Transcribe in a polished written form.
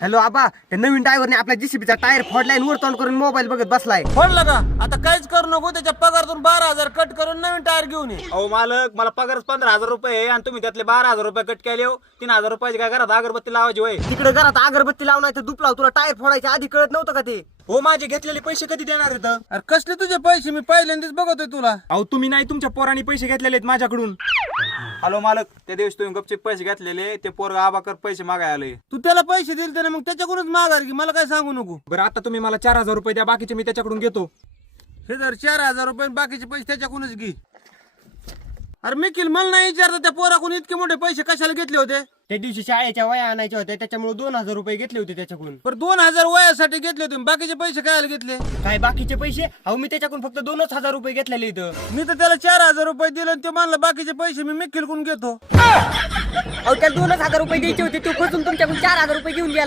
Hello आबा, त्या नवीन ड्रायव्हरने आपल्या जीसीबीचा टायर फोडलाय आणि वर तोंड करून मोबाईल बघत बसलाय. फोडला का? आता काहीच करू नको, त्याच्या पगारातून 12,000 कट करून नवीन टायर घेऊन ये. अहो मालक, मला पगारच 15,000 रुपये आहे आणि तुम्ही त्यातले 12,000 रुपये कट केले. 3,000 रुपयाची काय घरात अगरबत्ती लावायची वय? तिकडे घरात अगरबत्ती लावणार तर दुपलाव, तुला टायर फोडायच्या आधी कळत नव्हतं का ते? हो, माझे घेतलेले पैसे कधी देणार आहेत? अरे कसले तुझे पैसे? मी पहिल्यांदाच बघतोय तुला. अहो तुम्ही नाही, तुमच्या पोरांनी पैसे घेतलेले आहेत माझ्याकडून. हॅलो मालक, त्या दिवशी तुम्ही गपचेप पैसे घेतलेले, ते पोरग आबाकर पैसे मागाय आले. तू त्याला पैसे दिले ना, मग त्याच्याकडूनच माघार की, मला काय सांगू नको. बरं आता तुम्ही मला 4,000 रुपये द्या, बाकीचे मी त्याच्याकडून घेतो. हे जर 4,000 रुपये आणि बाकीचे पैसे त्याच्याकडूनच घे. अरे मिकील, मला नाही विचारता त्या पोराकडून इतके मोठे पैसे कशाला घेतले होते? त्या दिवशी शाळेच्या वया आणायच्या होत्या, त्याच्यामुळे 2,000 रुपये घेतले होते त्याच्याकडून. पण 2,000 वयासाठी घेतले होते, बाकीचे पैसे काय घेतले? काय बाकीचे पैसे? अहो मी त्याच्याकडून फक्त 2,000 रुपये घेतलेले इथं. मी तर त्याला 4,000 रुपये दिले आणि ते म्हणला बाकीचे पैसे मी मिकील कडून घेतो. अहो त्या 2,000 रुपये द्यायचे होते, तो खोचून तुमच्याकडून 4,000 रुपये घेऊन गेला.